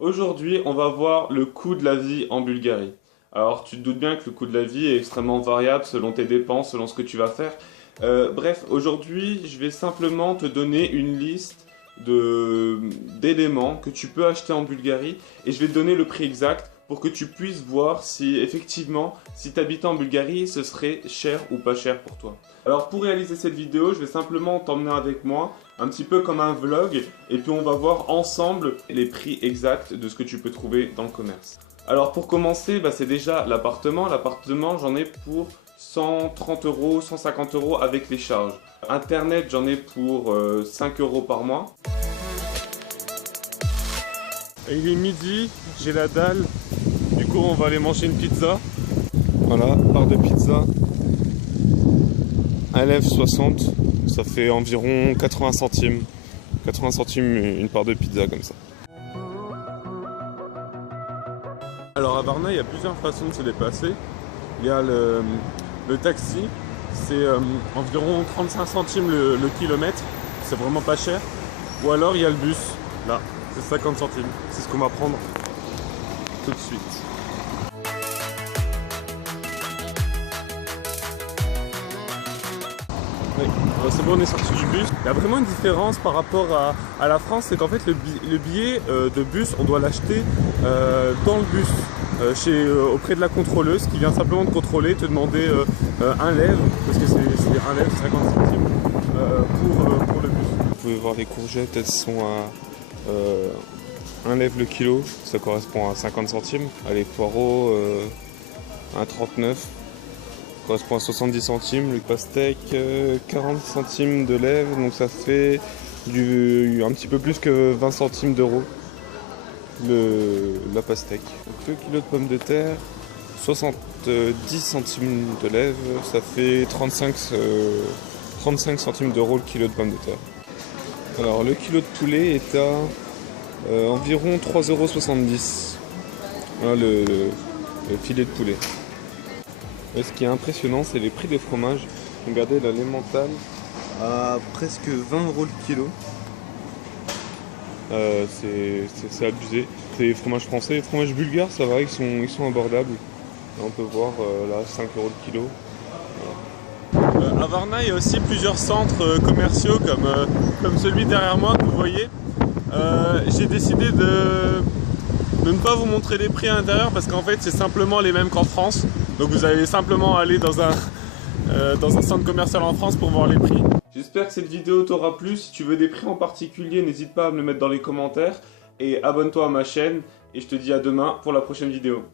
Aujourd'hui, on va voir le coût de la vie en Bulgarie. Alors, tu te doutes bien que le coût de la vie est extrêmement variable selon tes dépenses, selon ce que tu vas faire. Bref, aujourd'hui, je vais simplement te donner une liste d'éléments que tu peux acheter en Bulgarie et je vais te donner le prix exact pour que tu puisses voir si effectivement, si tu habites en Bulgarie, ce serait cher ou pas cher pour toi. Alors pour réaliser cette vidéo, je vais simplement t'emmener avec moi, un petit peu comme un vlog, et puis on va voir ensemble les prix exacts de ce que tu peux trouver dans le commerce. Alors pour commencer, c'est déjà l'appartement. L'appartement, j'en ai pour 130 €, 150 € avec les charges. Internet, j'en ai pour 5 € par mois. Et il est midi, j'ai la dalle. Du coup, on va aller manger une pizza. Voilà, part de pizza. 1,60 €, ça fait environ 80 centimes. 80 centimes une part de pizza comme ça. Alors à Varna, il y a plusieurs façons de se déplacer. Il y a le taxi, c'est environ 35 centimes le kilomètre, c'est vraiment pas cher. Ou alors il y a le bus, là, c'est 50 centimes. C'est ce qu'on va prendre tout de suite. Oui, c'est bon, on est sorti du bus. Il y a vraiment une différence par rapport à la France, c'est qu'en fait le billet de bus, on doit l'acheter dans le bus, auprès de la contrôleuse qui vient simplement de contrôler, te demander un lève, parce que c'est un lève, 50 centimes pour le bus. Vous pouvez voir les courgettes, elles sont à 1 lève le kilo, ça correspond à 50 centimes. Les poireaux, 1,39 €. Correspond à 70 centimes, le pastèque 40 centimes de lèvre, donc ça fait un petit peu plus que 20 centimes d'euros la pastèque. Donc le kilo de pommes de terre, 70 centimes de lèvre, ça fait 35 centimes d'euros le kilo de pommes de terre. Alors le kilo de poulet est à environ 3,70 €, voilà, le filet de poulet. Et ce qui est impressionnant, c'est les prix des fromages. Regardez, la l'emmental à presque 20 € le kilo. C'est abusé. C'est les fromages français. Les fromages bulgares, ça va, ils sont abordables. Là, on peut voir là 5 € le kilo. Voilà. À Varna, il y a aussi plusieurs centres commerciaux comme celui derrière moi que vous voyez. J'ai décidé de ne pas vous montrer les prix à l'intérieur parce qu'en fait c'est simplement les mêmes qu'en France. Donc vous allez simplement aller dans un centre commercial en France pour voir les prix. J'espère que cette vidéo t'aura plu. Si tu veux des prix en particulier, n'hésite pas à me le mettre dans les commentaires. Et abonne-toi à ma chaîne. Et je te dis à demain pour la prochaine vidéo.